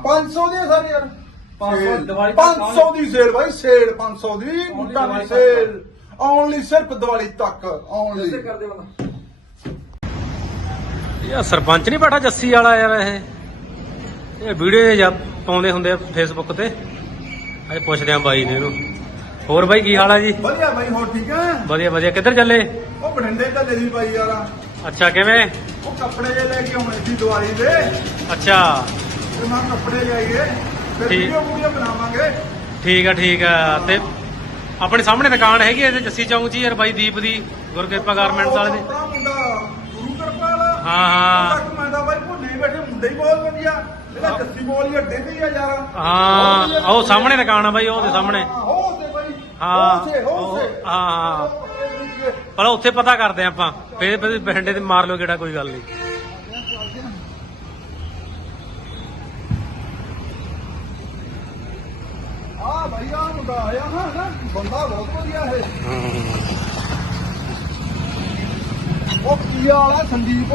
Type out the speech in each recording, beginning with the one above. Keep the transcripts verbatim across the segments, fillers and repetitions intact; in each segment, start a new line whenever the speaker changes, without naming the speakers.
पाँच सौ दी है सर यार
पाँच सौ दिवाली तक
पाँच सौ दी सेल भाई सेल पाँच सौ दी बूटा की
दिवाली
सेल ओनली सिर्फ दिवाली तक ओनली
कैसे कर दे बंदा
ਯਾ ਸਰਪੰਚ ਨਹੀਂ ਬੈਠਾ ਜੱਸੀ ਵਾਲਾ ਯਾਰ ਇਹ ਇਹ ਵੀਡੀਓ ਜਾਂ ਪਾਉਂਦੇ ਹੁੰਦੇ ਆ ਫੇਸਬੁੱਕ ਤੇ ਅੱਜ ਪੁੱਛਦੇ ਆ ਬਾਈ ਨੇ ਇਹਨੂੰ ਹੋਰ ਬਾਈ ਕੀ ਹਾਲ ਆ ਜੀ
बढ़िया भाई हो ठीक है
ਵਧੀਆ ਵਧੀਆ ਕਿੱਧਰ ਚੱਲੇ
ਉਹ ਬਠਿੰਡੇ ਚੱਲੇ ਸੀ ਭਾਈ ਯਾਰ
ਅੱਛਾ ਕਿਵੇਂ
ਉਹ ਕੱਪੜੇ ਜੇ ਲੈ ਕੇ ਆਉਣੇ ਸੀ ਦਿਵਾਲੀ ਦੇ
ਅੱਛਾ
ਤੇ ਮੈਂ ਕੱਪੜੇ ਲਿਆਈਏ ਫਿਰ
ਠੀਕ।
ਵੀਡੀਓ ਵੀਡੀਓ ਬਣਾਵਾਂਗੇ
ਠੀਕ ਆ ਠੀਕ ਆ ਤੇ ਆਪਣੇ ਸਾਹਮਣੇ ਦੁਕਾਨ ਹੈਗੀ ਹੈ ਜੱਸੀ ਚੌਂਕ 'ਚ ਹੀ ਯਾਰ ਬਾਈ ਦੀਪ ਦੀ ਗੁਰਕਿਰਪਾ ਗਾਰਮੈਂਟਸ ਵਾਲੇ ਦੀ
ਆਪਣਾ ਮੁੰਡਾ ਗੁਰੂ ਕਿਰਪਾ ਵਾਲਾ
ਹਾਂ ਹਾਂ
ਤੱਕ ਮੈਂ ਤਾਂ ਬਾਈ ਭੁੱਲੀ ਬੈਠੇ ਮੁੰਡੇ ਹੀ ਬਹੁਤ ਵਧੀਆ ਇਹਦਾ ਜੱਸੀ ਬੋਲ ਹੀ ਅੱਡੇ ਤੇ ਹੀ ਆ ਯਾਰ
ਹਾਂ ਉਹ ਸਾਹਮਣੇ ਦੁਕਾਨ ਆ ਬਾਈ ਉਹਦੇ ਸਾਹਮਣੇ
ਹੋ ਤੇ ਬਾਈ
ਹਾਂ
ਹੋ ਸੇ ਹੋ
ਉਹ-
ਸੇ
ਹਾਂ ਪਰ ਉੱਥੇ ਪਤਾ ਕਰਦੇ ਆ ਆਪਾਂ ਫੇਰ ਫੇਰ ਬਠਿੰਡੇ ਤੇ ਮਾਰ ਲਓ ਕਿਹੜਾ ਕੋਈ ਗੱਲ ਨਹੀਂ
ਆ ਭਾਈ ਆ ਮੁੰਡਾ ਆਇਆ ਹਾਂ ਨਾ ਬੰਦਾ ਬਹੁਤ ਵਧੀਆ ਹੈ ਉਹ ਕੀ ਵਾਲਾ ਸੰਦੀਪ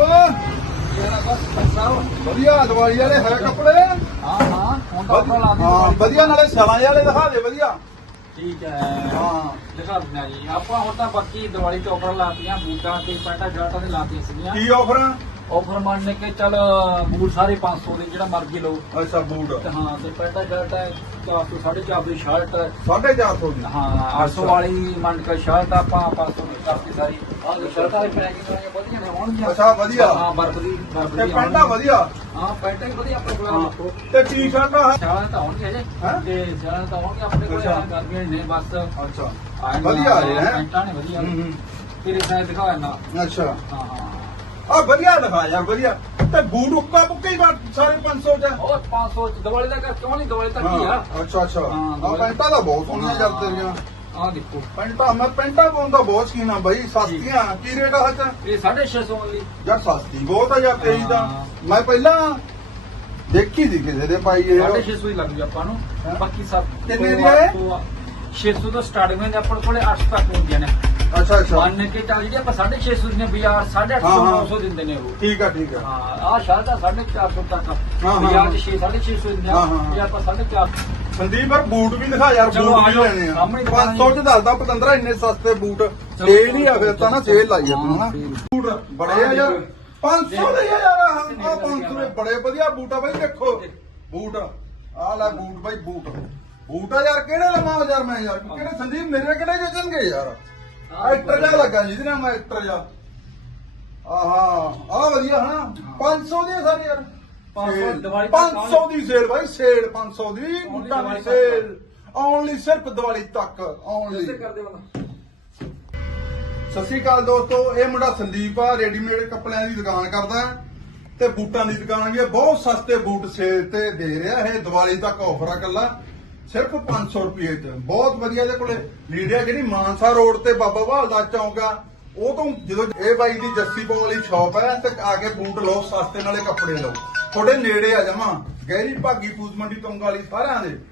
ਵਧੀਆ ਦਿਵਾਲੀ ਵਾਲੇ ਹੈ ਕੱਪੜੇ
ਹਾਂ ਹਾਂ ਹੁਣ ਤਾਂ ਆਪਣਾ ਲਾ
ਹਾਂ ਵਧੀਆ ਨਾਲੇ ਸਲਾਂ ਵਾਲੇ ਦਿਖਾ ਦੇ ਵਧੀਆ
ਠੀਕ ਹੈ
ਹਾਂ
ਦਿਖਾ ਦਿੰਦਾ ਜੀ ਆਪਾਂ ਹੁਣ ਤਾਂ ਬਾਕੀ ਦੀਵਾਲੀ ਤੇ ਆਫਰ ਲਾਤੀਆਂ ਬੂਟਾਂ ਤੇ ਪੈਂਟਾਂ ਸ਼ਰਟਾਂ ਤੇ ਲਾਤੀਆਂ ਸੀਗੀਆਂ
ਕੀ ਆਫਰ
ਆਫਰ ਮੰਨ ਕੇ ਚੱਲ ਬੂਟ ਸਾਰੇ ਪੰਜ ਸੌ ਦੇ ਜਿਹੜਾ ਮਰਜ਼ੀ ਲਓ
ਅੱਛਾ ਬੂਟ
ਤੇ ਹਾਂ ਤੇ ਪੈਂਟਾਂ ਸ਼ਰਟਾਂ ਚਾਰ ਸੌ ਸਾਢੇ ਚਾਰ ਦੀ ਸ਼ਰਟ
ਸਾਢੇ ਚਾਰ ਸੌ ਦੀ
ਹਾਂ ਅੱਠ ਸੌ ਵਾਲੀ ਮੰਨ ਕੇ ਸ਼ਰਟ ਆਪਾਂ ਪੰਜ ਸੌ ਦੀ ਕਰਤੀ ਸਾਰੀ ਆਹ ਸ਼ਰਟਾਂ ਦੀ ਪੈਕਿੰਗ ਵਧੀਆ ਨੇ ਹੋਣਗੀਆਂ
ਅੱਛਾ ਵਧੀਆ
ਹਾਂ ਬਰਫ ਦੀ ਬਰਫ
ਤੇ
ਦੀ
ਪੈਂਟਾਂ ਵਧੀਆ
ਹਾਂ ਪੈਂਟਾਂ ਵੀ ਵਧੀਆ ਆਪਣੇ ਕੋਲ
ਹਾਂ
ਦੇਖੋ
ਤੇ ਟੀ-ਸ਼ਰਟਾਂ ਹੈ
ਸ਼ਾਲਾਂ ਤਾਂ ਹੋਣਗੇ ਅਜੇ
ਹੈਂ?
ਤੇ ਸ਼ਾਲਾਂ ਤਾਂ ਹੋਣਗੇ ਆਪਣੇ ਕੋਲ
ਅੱਛਾ।
ਗਰਮੀਆਂ ਨੇ ਬਸ
ਅੱਛਾ
ਆਏ ਨੇ,
ਵਧੀਆ ਆ ਰਹੇ ਹੈ
ਪੈਂਟਾਂ ਨੇ ਵਧੀਆ
ਹੂੰ ਹੂੰ
ਤੇਰੇ ਸਾਈਜ਼ ਦਿਖਾਇਆ ਨਾ
ਅੱਛਾ
ਹਾਂ ਹਾਂ
ਆ ਵਧੀਆ ਦਿਖਾ ਯਾਰ ਵਧੀਆ ਤੇ ਬੂਟ ਉੱਕਾ ਬੁੱਕਾ ਹੀ ਬਾਤ ਸਾਰੇ ਪੰਜ ਸੌ ਚ
ਉਹ ਪੰਜ ਸੌ ਦੀਵਾਲੀ ਦਾ ਕਰ ਕਿਉਂ ਨਹੀਂ ਦੀਵਾਲੀ ਤੱਕ ਹੀ ਆ
ਹਾਂ ਅੱਛਾ ਅੱਛਾ
ਹਾਂ,
ਆ ਪੈਂਟਾਂ ਦਾ ਬਹੁਤ ਸੋਹਣੀਆਂ ਯਾਰ ਤੇਰੀਆਂ
ਆਹ ਦੇਖੋ
ਪੈਂਟਾਂ ਮੈਂ ਪੈਂਟਾਂ ਪਾਉਣ ਦਾ ਬਹੁਤ ਸ਼ੌਕੀਨ ਆ ਬਾਈ ਸਸਤੀਆਂ ਕੀ ਰੇਟ ਆ ਹੱਥ
ਇਹ ਸਾਢੇ ਛੇ ਸੌ ਵਾਲੀ
ਯਾਰ ਸਸਤੀ ਬਹੁਤ ਆ ਯਾਰ ਤੇਰੀ ਤਾਂ
ਹਾਂ।
ਮੈਂ ਪਹਿਲਾਂ ਦੇਖੀ ਸੀ ਕਿਸੇ ਦੇ ਪਾਈ ਇਹ
ਸਾਢੇ ਛੇ ਸੌ ਹੀ ਲੱਗ ਜੂ ਆਪਾਂ ਨੂੰ
ਹੈਂ?
ਬਾਕੀ ਸਭ
ਕਿੰਨੇ ਦੀ ਹੈ?
ਛੇ ਸੌ ਤੋਂ ਸਟਾਰਟਿੰਗ ਹੁੰਦੀ ਆਪਣੇ ਕੋਲੇ ਅੱਠ ਸੌ ਤੱਕ ਹੁੰਦੀਆਂ ਨੇ
ਅੱਛਾ ਅੱਛਾ
ਮੰਨ ਕੇ ਚੱਲ ਜਿਹੜੀ ਆਪਾਂ ਸਾਢੇ ਛੇ ਸੌ ਦੀਆਂ ਬਾਜ਼ਾਰ ਸਾਢੇ ਅੱਠ
ਹਾਂ,
ਸੌ
ਹਾਂ।
ਨੌ ਸੌ ਦਿੰਦੇ ਨੇ ਉਹ
ਠੀਕ ਆ ਠੀਕ ਆ
ਹਾਂ ਆਹ ਸ਼ਰਟ ਆ ਸਾਢੇ ਚਾਰ ਸੌ ਤੱਕ
ਹਾਂ,
ਬਾਜ਼ਾਰ
ਹਾਂ।
ਚ ਛੇ ਸਾਢੇ ਛੇ ਸੌ ਦਿੰਦੇ
ਹਾਂ, ਹਾਂ, ਹਾਂ।
ਇਹ ਆਪਾਂ ਸਾਢੇ ਚਾਰ
ਸੰਦੀਪ ਪਰ ਬੂਟ ਵੀ ਦਿਖਾ ਯਾਰ
ਚਲੋ
ਬੂਟ
ਆ
ਵੀ
ਜਾਓ,
ਲੈਣੇ ਆ
ਸਾਹਮਣੇ ਦੁਕਾਨ
ਪੰਜ ਸੌ ਚ ਦੱਸਦਾ ਪਤੰਦਰਾ ਇੰਨੇ ਸਸਤੇ ਬੂਟ ਸੇਲ ਨਹੀਂ ਆ ਫਿਰ ਤਾਂ ਨਾ ਸੇਲ ਲਾਈ ਜਾਂਦੇ ਹਨਾ
ਹਾਂ,
ਬੂਟ ਬੜੇ ਆ ਯਾਰ ਪੰਜ ਸੌ ਦੇ ਆ ਯਾਰ ਆ ਪੰਜ ਸੌ ਦੇ ਬੜੇ ਵਧੀਆ ਬੂਟ ਆ ਬਾਈ ਦੇਖੋ ਬੂਟ ਆ ਲੈ ਬੂਟ ਬਾਈ ਬੂਟ ਬੂਟ ਆ ਯਾਰ ਕਿਹੜੇ ਲਵਾਂ ਯਾਰ ਮੈਂ ਯਾਰ ਕਿਹੜੇ ਸੰਦੀਪ ਮੇਰੇ ਕਿਹੜੇ ਜਚਣਗੇ ਯਾਰ ਐਕਟਰ ਜਿਹਾ ਲੱਗਾ ਜਿਹਦੇ ਨਾਲ ਮੈਂ ਐਕਟਰ ਜਿਹਾ ਆਹਾ ਆ ਵਧੀਆ ਹਨਾ ਪੰਜ ਸੌ ਦੀ ਆ ਸਾਰੇ ਯਾਰ
ਪੰਜ ਸੌ ਦੀਵਾਲੀ ਤੱਕ
ਪੰਜ ਸੌ ਦੀ ਸੇਲ ਬਾਈ ਸੇਲ ਪੰਜ ਸੌ ਦੀ ਬੂਟਾਂ ਦੀ
ਦੀਵਾਲੀ ਤੱਕ।
ਸੇਲ ਓਨਲੀ ਸਿਰਫ ਦਿਵਾਲੀ ਤੱਕ ਓਨਲੀ
कैसे कर दे बंदा
ਸਤਿ ਸ਼੍ਰੀ ਅਕਾਲ ਦੋਸਤੋ ਇਹ ਮੁੰਡਾ ਸੰਦੀਪ ਆ ਰੈਡੀਮੇਡ ਕੱਪੜਿਆਂ ਦੀ ਦੁਕਾਨ ਕਰਦਾ ਹੈ ਤੇ ਬੂਟਾਂ ਦੀ ਦੁਕਾਨ ਵੀ ਹੈ ਬਹੁਤ ਸਸਤੇ ਬੂਟ ਸੇਲ ਤੇ ਦੇ ਰਿਹਾ ਇਹ ਦੀਵਾਲੀ ਤੱਕ ਆਫਰ ਆ ਕੱਲਾ ਸਿਰਫ ਪੰਜ ਸੌ ਰੁਪਏ ਚ ਬਹੁਤ ਵਧੀਆ ਇਹਦੇ ਕੋਲੇ ਲੀਡਿਆ ਜਿਹੜੀ ਮਾਨਸਾ ਰੋਡ ਤੇ ਬਾਬਾ ਬਹਾਲ ਦਾ ਚੌਂਕ ਆ ਉਹ ਤੋਂ ਜਦੋਂ ਇਹ ਬਾਈ ਦੀ ਜੱਸੀ ਪੋ ਵਾਲੀ ਸ਼ਾਪ ਹੈ ਤੇ ਆ ਕੇ ਬੂਟ ਲਓ ਸਸਤੇ ਨਾਲੇ ਕੱਪੜੇ ਲਓ ਤੁਹਾਡੇ ਨੇੜੇ ਆ ਜਮਾ ਗਹਿਰੀ ਭਾਗੀ ਫੂਸ ਮੰਡੀ ਤੁੰਗ ਵਾਲੀ ਸਾਰਿਆਂ ਦੇ